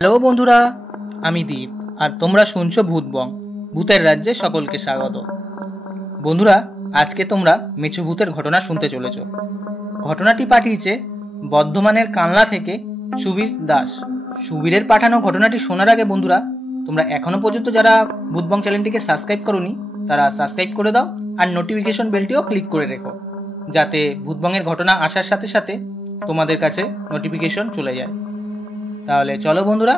Hello বন্ধুরা, আমি দীপ আর তোমরা শুনছো ভূতবং, ভূতের রাজ্যে সকলকে স্বাগত। বন্ধুরা, আজকে তোমরা মেছু ভূতের ঘটনা শুনতে চলেছ। ঘটনাটি পাঠিয়েছে বর্ধমানের কানলা থেকে সুবীর দাস। সুবীরের পাঠানো ঘটনাটি শোনার আগে বন্ধুরা, তোমরা এখনো পর্যন্ত যারা ভূতবং চ্যানেলটিকে সাবস্ক্রাইব করোনি তারা সাবস্ক্রাইব করে দাও আর নোটিফিকেশন বেলটিও ক্লিক করে রেখো, যাতে ভূতবংয়ের ঘটনা আসার সাথে সাথে তোমাদের কাছে নোটিফিকেশন চলে যায়। তাহলে চলো বন্ধুরা,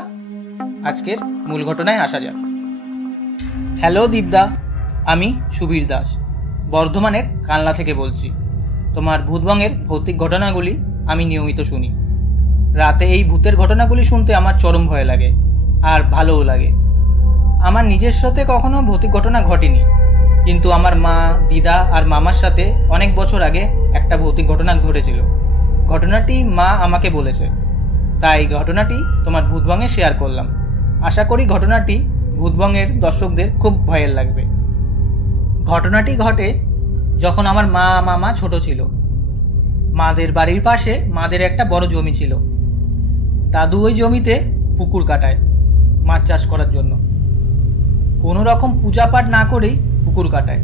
আজকের মূল ঘটনায় আসা যাক। হ্যালো দীপদা, আমি সুবীর দাস বর্ধমানের কানলা থেকে বলছি। তোমার ভূতবংয়ের ভৌতিক ঘটনাগুলি আমি নিয়মিত শুনি। রাতে এই ভূতের ঘটনাগুলি শুনতে আমার চরম ভয় লাগে আর ভালোও লাগে। আমার নিজের সাথে কখনো ভৌতিক ঘটনা ঘটেনি, কিন্তু আমার মা, দিদা আর মামার সাথে অনেক বছর আগে একটা ভৌতিক ঘটনা ঘটেছিল। ঘটনাটি মা আমাকে বলেছে, তাই ঘটনাটি তোমার ভূতবংয়ে শেয়ার করলাম। আশা করি ঘটনাটি ভূতবংয়ের দর্শকদের খুব ভয়ের লাগবে। ঘটনাটি ঘটে যখন আমার মা মামা ছোট ছিল। মাদের বাড়ির পাশে মাদের একটা বড় জমি ছিল। দাদু ওই জমিতে পুকুর কাটায় মাছ চাষ করার জন্য। কোনো রকম পূজা পাঠ না করেই পুকুর কাটায়।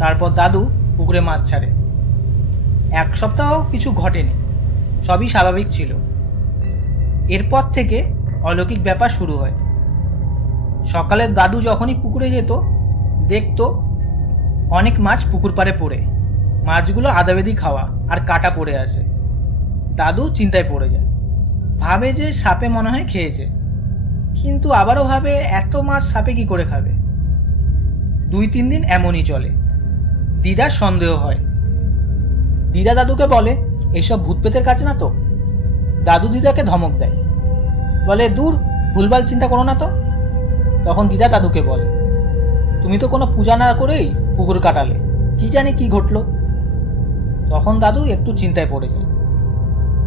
তারপর দাদু পুকুরে মাছ ছাড়ে। এক সপ্তাহ কিছু ঘটেনি, সবই স্বাভাবিক ছিল। এরপর থেকে অলৌকিক ব্যাপার শুরু হয়। সকালে দাদু যখনই পুকুরে যেত, দেখতো অনেক মাছ পুকুর পাড়ে পড়ে। মাছগুলো আদাবেদি খাওয়া আর কাটা পড়ে আছে। দাদু চিন্তায় পড়ে যায়, ভাবে যে সাপে মনে হয় খেয়েছে, কিন্তু আবারও ভাবে এত মাছ সাপে কি করে খাবে। 2-3 দিন এমনই চলে। দিদার সন্দেহ হয়। দিদা দাদুকে বলে, এইসব ভূত পেতের কাজ না তো। দাদু দিদাকে ধমক দেয়, বলে দূর, ভুলভাল চিন্তা করো না তো। তখন দিদা দাদুকে বলে, তুমি তো কোনো পূজা না করেই পুকুর কাটালে, কি জানি কি ঘটলো। তখন দাদু একটু চিন্তায় পড়ে যায়।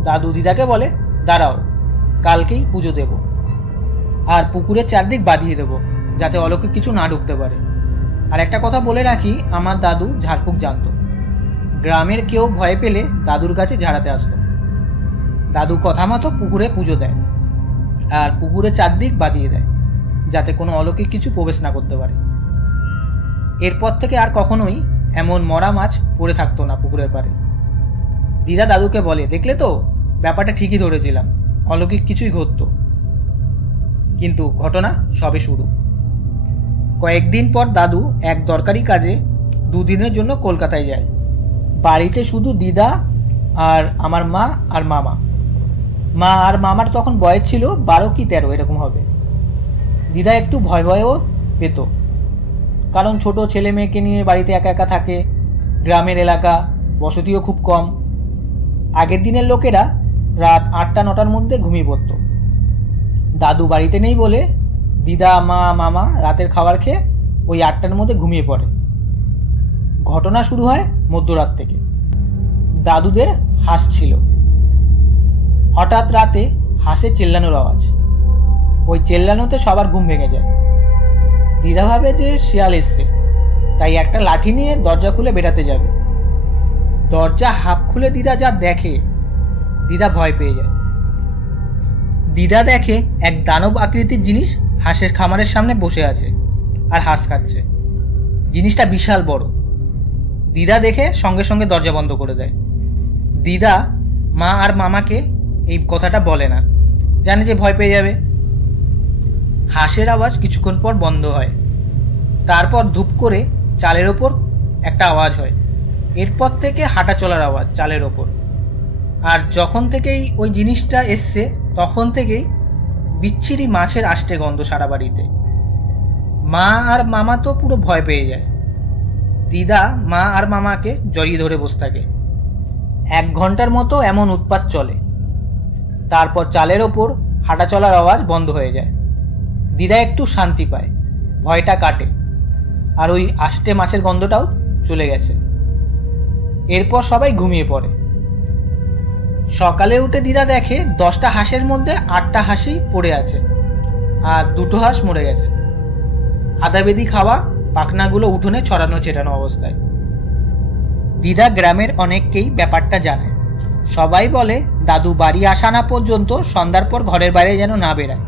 দাদু দিদাকে বলে, দাঁড়াও, কালকেই পুজো দেব আর পুকুরের চারদিক বাঁধিয়ে দেবো, যাতে অলৌকিক কিছু না ঢুকতে পারে। আর একটা কথা বলে রাখি, আমার দাদু ঝাড়ফুঁক জানতো। গ্রামের কেউ ভয় পেলে দাদুর কাছে ঝাড়াতে আসতো। দাদু কথা মতো পুকুরে পুজো দেয় আর পুকুরে চারদিক বাঁধিয়ে দেয়, যাতে কোনো অলৌকিক কিছু প্রবেশ না করতে পারে। এরপর থেকে আর কখনোই এমন মরা মাছ পড়ে থাকতো না পুকুরের পাড়ে। দিদা দাদুকে বলে, দেখলে তো, ব্যাপারটা ঠিকই ধরেছিলাম, অলৌকিক কিছুই ঘটতো। কিন্তু ঘটনা সবে শুরু। কয়েকদিন পর দাদু এক দরকারি কাজে 2 দিনের জন্য কলকাতায় যায়। বাড়িতে শুধু দিদা আর আমার মা আর মামা। মা আর মামার তখন বয়স ছিল 12 কি 13 এরকম হবে। দিদা একটু ভয় ভয়ও পেত, কারণ ছোট ছেলে মেয়েকে নিয়ে বাড়িতে একা একা থাকে। গ্রামের এলাকা, বসতিও খুব কম। আগের দিনের লোকেরা রাত 8টা-9টার মধ্যে ঘুমিয়ে পড়ত। দাদু বাড়িতে নেই বলে দিদা, মা, মামা রাতের খাবার খেয়ে ওই 8টার মধ্যে ঘুমিয়ে পড়ে। ঘটনা শুরু হয় মধ্যরাত থেকে। দাদুদের হাঁস ছিল। হঠাৎ রাতে হাঁসের চেল্লানোর আওয়াজ। ওই চেল্লানোতে সবার ঘুম ভেঙে যায়। দিদা ভাবে যে শিয়াল এসছে, তাই একটা লাঠি নিয়ে দরজা খুলে বেরাতে যাবে। দরজা হাফ খুলে দিদা যা দেখে, দিদা ভয় পেয়ে যায়। দিদা দেখে এক দানব আকৃতির জিনিস হাঁসের খামারের সামনে বসে আছে আর হাঁস খাচ্ছে। জিনিসটা বিশাল বড়। দিদা দেখে সঙ্গে সঙ্গে দরজা বন্ধ করে দেয়। দিদা মা আর মামাকে এই কথাটা বলে না, জানে যে ভয় পেয়ে যাবে। হাঁসের আওয়াজ কিছুক্ষণ পর বন্ধ হয়। তারপর ধূপ করে চালের ওপর একটা আওয়াজ হয়। এরপর থেকে হাঁটা চলার আওয়াজ চালের ওপর। আর যখন থেকেই ওই জিনিসটা এসছে, তখন থেকেই বিচ্ছিরি মাছের আষ্টে গন্ধ সারা বাড়িতে। মা আর মামা তো পুরো ভয় পেয়ে যায়। দিদা মা আর মামাকে জড়িয়ে ধরে বসে থাকে। 1 ঘন্টার মতো এমন উৎপাত চলে। তারপর চালের ওপর হাঁটা চলার আওয়াজ বন্ধ হয়ে যায়। দিদা একটু শান্তি পায়, ভয়টা কাটে, আর ওই আষ্টে মাছের গন্ধটাও চলে গেছে। এরপর সবাই ঘুমিয়ে পড়ে। সকালে উঠে দিদা দেখে 10টা হাঁসের মধ্যে 8টা হাঁসই পড়ে আছে আর 2টো হাঁস মরে গেছে। আদাবেদি খাওয়া, পাখনাগুলো উঠোনে ছড়ানো ছেটানো অবস্থায়। দিদা গ্রামের অনেককেই ব্যাপারটা জানে। সবাই বলে দাদু বাড়ি আসা না পর্যন্ত সন্ধ্যার পর ঘরের বাইরে যেন না বেরায়।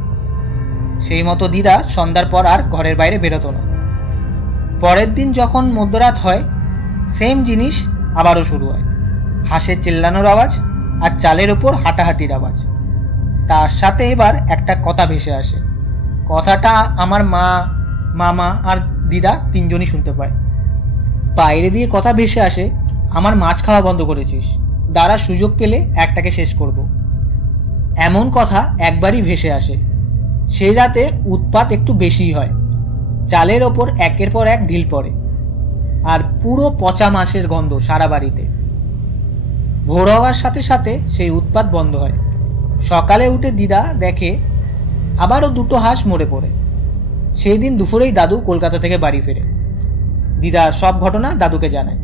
সেই মতো দিদা সন্ধ্যার পর আর ঘরের বাইরে বেরোতো না। পরের দিন যখন মধ্যরাত হয়, সেম জিনিস আবারও শুরু হয়। হাঁসের চিল্লানোর আওয়াজ আর চালের ওপর হাঁটাহাঁটির আওয়াজ। তার সাথে এবার একটা কথা ভেসে আসে। কথাটা আমার মা, মামা আর দিদা তিনজনই শুনতে পায়। বাইরে দিয়ে কথা ভেসে আসে, আমার মাছ খাওয়া বন্ধ করেছিস, দাঁড়া সুযোগ পেলে একটাকে শেষ করব। এমন কথা একবারই ভেসে আসে। সেই রাতে উৎপাত একটু বেশিই হয়। চালের ওপর একের পর এক ঢিল পড়ে আর পুরো পচা মাছের গন্ধ সারা বাড়িতে। ভোর হওয়ার সাথে সাথে সেই উৎপাত বন্ধ হয়। সকালে উঠে দিদা দেখে আবারও দুটো হাঁস মরে পড়ে। সেই দিন দুপুরেই দাদু কলকাতা থেকে বাড়ি ফেরে। দিদা সব ঘটনা দাদুকে জানায়।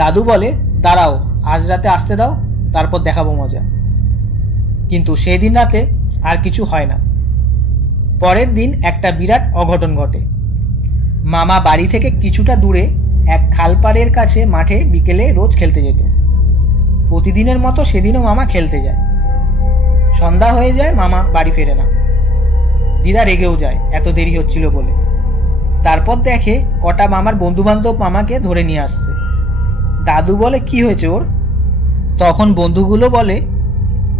দাদু বলে, দাঁড়াও, আজ রাতে আসতে দাও, তারপর দেখাবো মজা। কিন্তু সেই দিন রাতে আর কিছু হয় না। পরের দিন একটা বিরাট অঘটন ঘটে। মামা বাড়ি থেকে কিছুটা দূরে এক খালপাড়ের কাছে মাঠে বিকেলে রোজ খেলতে যেত। প্রতিদিনের মতো সেদিনও মামা খেলতে যায়। সন্ধ্যা হয়ে যায়, মামা বাড়ি ফেরে না। দিদা রেগেও যায় এত দেরি হচ্ছিল বলে। তারপর দেখে কটা মামার বন্ধুবান্ধব মামাকে ধরে নিয়ে আসছে। দাদু বলে, কি হয়েছে ওর? তখন বন্ধুগুলো বলে,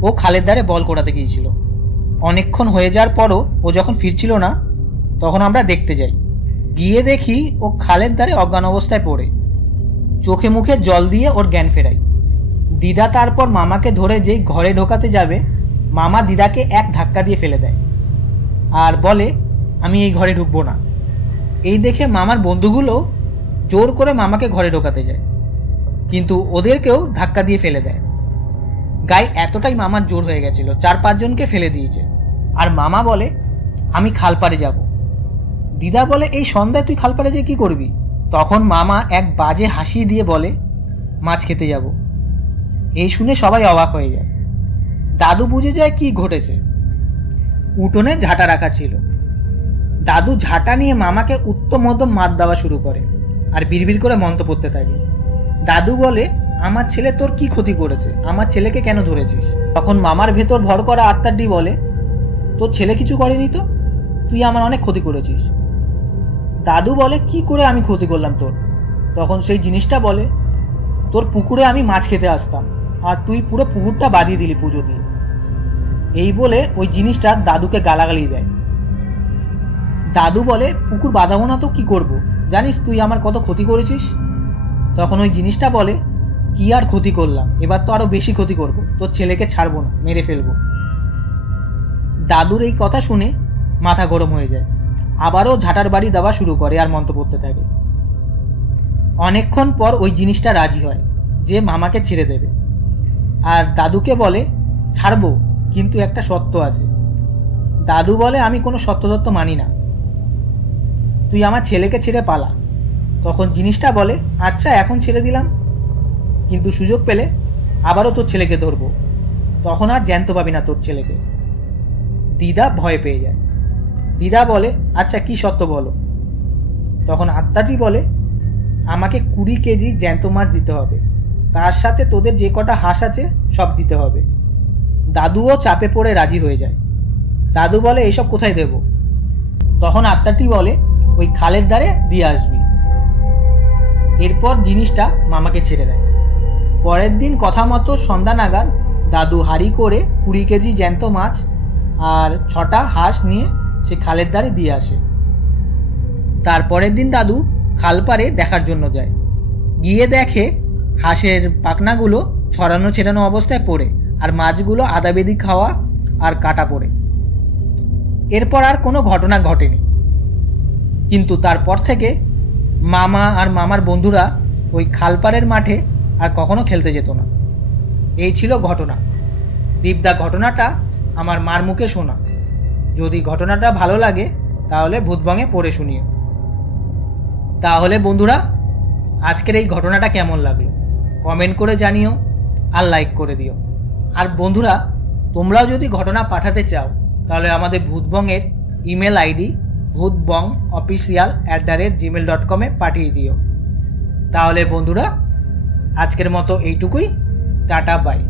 ও খালের ধারে বল কোড়াতে গিয়েছিল। অনেকক্ষণ হয়ে যাওয়ার পরও ও যখন ফিরছিল না, তখন আমরা দেখতে যাই। গিয়ে দেখি ও খালের ধারে অজ্ঞান অবস্থায় পড়ে। চোখে মুখে জল দিয়ে ওর জ্ঞান ফেরাই। দিদা তারপর মামাকে ধরে যেই ঘরে ঢোকাতে যাবে, মামা দিদাকে এক ধাক্কা দিয়ে ফেলে দেয় আর বলে, আমি এই ঘরে ঢুকবো না। এই দেখে মামার বন্ধুগুলো জোর করে মামাকে ঘরে ঢোকাতে যায়, কিন্তু ওদেরকেও ধাক্কা দিয়ে ফেলে দেয়। গায়ে এতটাই মামার জোর হয়ে গেছিল, 4-5 জনকে ফেলে দিয়েছে। আর মামা বলে, আমি খালপাড়ে যাব। দিদা বলে, এই সন্ধ্যায় তুই খালপাড়ে যেয়ে কি করবি? তখন মামা এক বাজে হাসি দিয়ে বলে, মাছ খেতে যাব। এই শুনে সবাই অবাক হয়ে যায়। দাদু বুঝে যায় কি ঘটেছে। উঠোনে ঝাঁটা রাখা ছিল। দাদু ঝাঁটা নিয়ে মামাকে উত্তম মধ্যম মার দেওয়া শুরু করে আর বিড়বিড় করে মন্ত্র পড়তে থাকে। দাদু বলে, আমার ছেলে তোর কি ক্ষতি করেছে? আমার ছেলেকে কেন ধরেছিস? তখন মামার ভেতর ভর করা আত্মাটি বলে, তোর ছেলে কিছু করেনি তো, তুই আমার অনেক ক্ষতি করেছিস। দাদু বলে, কি করে আমি ক্ষতি করলাম তোর? তখন সেই জিনিসটা বলে, তোর পুকুরে আমি মাছ খেতে আসতাম আর তুই পুরো পুকুরটা বাঁধিয়ে দিলি পুজো দিয়ে। এই বলে ওই জিনিসটা দাদুকে গালাগালি দেয়। দাদু বলে, পুকুর বাঁধাবো না তো কি করব? জানিস তুই আমার কত ক্ষতি করেছিস? তখন ওই জিনিসটা বলে, কি আর ক্ষতি করলাম, এবার তো আরো বেশি ক্ষতি করব, তোর ছেলেকে ছাড়বো না, মেরে ফেলবো। দাদুর এই কথা শুনে মাথা গরম হয়ে যায়। আবারও ঝাঁটার বাড়ি দেওয়া শুরু করে আর মন্ত্র পড়তে থাকে। অনেকক্ষণ পর ওই জিনিসটা রাজি হয় যে মামাকে ছেড়ে দেবে, আর দাদুকে বলে, ছাড়বো, কিন্তু একটা শর্ত আছে। দাদু বলে, আমি কোনো শর্ত মানি না, তুই আমার ছেলেকে ছেড়ে পালা। তখন জিনিসটা বলে, আচ্ছা এখন ছেড়ে দিলাম, কিন্তু সুযোগ পেলে আবারও তোর ছেলেকে ধরবো, তখন আর জ্যান্ত পাবি না তোর ছেলেকে। দিদা ভয় পেয়ে যায়। দিদা বলে, আচ্ছা কি শর্ত বলো। তখন আত্মাটি বলে, আমাকে 20 কেজি জ্যান্ত মাছ দিতে হবে, তার সাথে তোদের যে কটা হাঁস আছে সব দিতে হবে। দাদুও চাপে পড়ে রাজি হয়ে যায়। দাদু বলে, এইসব কোথায় দেব? তখন আত্মাটি বলে, ওই খালের ধারে দিয়ে আসবি। এরপর জিনিসটা মামাকে ছেড়ে দেয়। পরের দিন কথা মতো সন্ধ্যা নাগাদ দাদু হাঁড়ি করে 20 কেজি জ্যান্ত মাছ আর 6টা হাঁস নিয়ে সে খালের ধারে দিয়ে আসে। তারপরের দিন দাদু খালপাড়ে দেখার জন্য যায়। গিয়ে দেখে হাঁসের পাখনাগুলো ছড়ানো ছেড়ানো অবস্থায় পড়ে আর মাছগুলো আদা বেদি খাওয়া আর কাটা পড়ে। এরপর আর কোনো ঘটনা ঘটেনি, কিন্তু তারপর থেকে মামা আর মামার বন্ধুরা ওই খালপাড়ের মাঠে আর কখনো খেলতে যেত না। এই ছিল ঘটনা। দীপদা ঘটনাটা আমার মার মুখে শোনা। যদি ঘটনাটা ভালো লাগে তাহলে ভূতবঙে পড়ে শুনিও। তাহলে বন্ধুরা, আজকের এই ঘটনাটা কেমন লাগলো কমেন্ট করে জানিও আর লাইক করে দিও। আর বন্ধুরা, তোমরাও যদি ঘটনা পাঠাতে চাও তাহলে আমাদের ভূতবঙের ইমেল আইডি bhutbongofficial@gmail.com পাঠিয়ে দিও। তাহলে বন্ধুরা, আজকের মতো এইটুকুই। Tata, by.